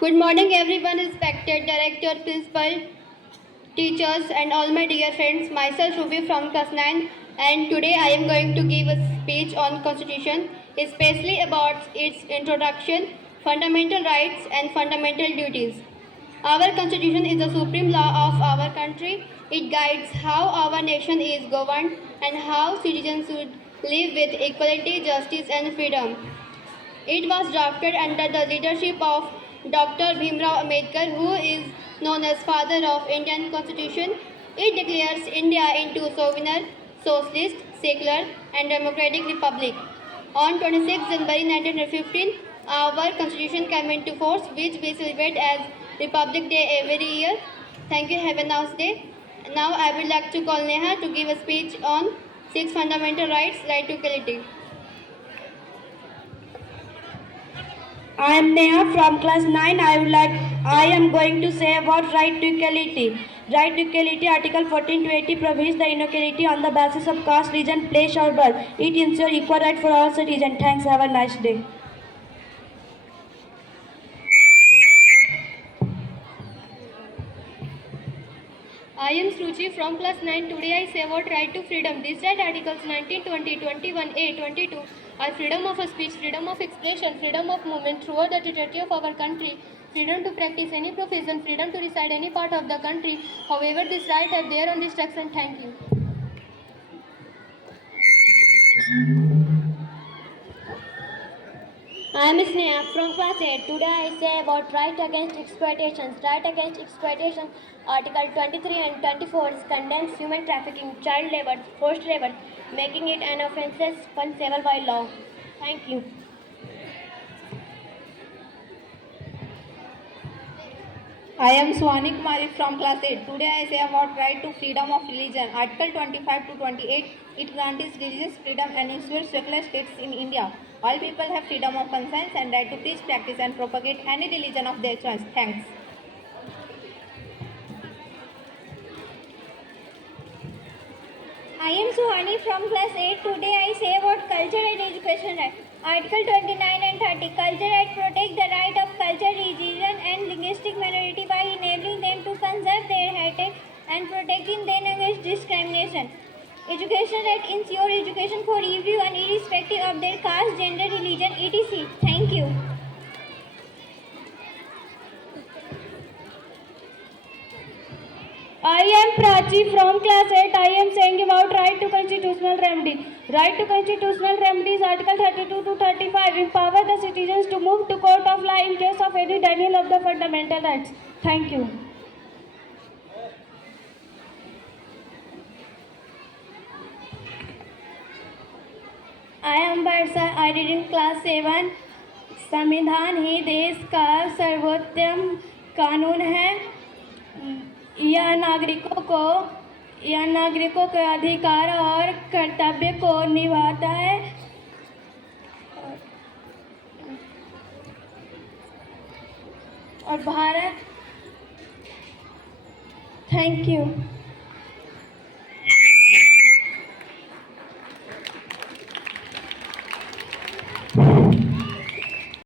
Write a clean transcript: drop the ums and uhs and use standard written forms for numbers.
Good morning, everyone, respected director, principal, teachers, and all my dear friends. Myself, Ruby from class 9, and today I am going to give a speech on Constitution, especially about its introduction, fundamental rights, and fundamental duties. Our Constitution is the supreme law of our country. It guides how our nation is governed and how citizens should live with equality, justice, and freedom. It was drafted under the leadership of Dr. Bhimrao Ambedkar, who is known as father of Indian Constitution. It declares India into sovereign, socialist, secular, and democratic republic. On 26 January 1915, our Constitution came into force, which we celebrate as Republic Day every year. Thank you. Have a nice day. Now I would like to call Neha to give a speech on six fundamental rights, right to equality. I am Neha from class 9. I am going to say about right to equality. Right to equality, Article 14 to 80 prohibits the inequality on the basis of caste, region, place or birth. It ensures equal right for all citizens. Thanks. Have a nice day. I am Sruchi from class 9. Today I say about right to freedom. These right articles 19, 20, 21A, 22 are freedom of speech, freedom of expression, freedom of movement throughout the territory of our country, freedom to practice any profession, freedom to reside any part of the country. However, this right have their own restrictions. Thank you. I am Sneha from class 8. Today I say about right against exploitation. Right against exploitation, Article 23 and 24 condemns human trafficking, child labor, forced labor, making it an offence punishable by law. Thank you. I am Swani Kumari from class 8. Today I say about right to freedom of religion. Article 25 to 28, it grants religious freedom and ensures secular states in India. All people have freedom of conscience and right to preach, practice and propagate any religion of their choice. Thanks. I am Suhani from class 8. Today I say about culture and education right. Article 29 and 30. Culture Act protect the right of culture, religion and linguistic minority by enabling them to conserve their heritage and protecting them against discrimination. Education Act ensure education for everyone irrespective of their caste, gender, religion, etc. Thank you. I am Prachi from class 8. I am saying about right to constitutional remedy. Right to constitutional remedies, Article 32 to 35, empower the citizens to move to court of law in case of any denial of the fundamental rights. Thank you. I am Barsa. I read in class 7. संविधान ही देश का सर्वोत्तम कानून है। यह नागरिकों के अधिकार और कर्तव्य को निभाता है और भारत। Thank you.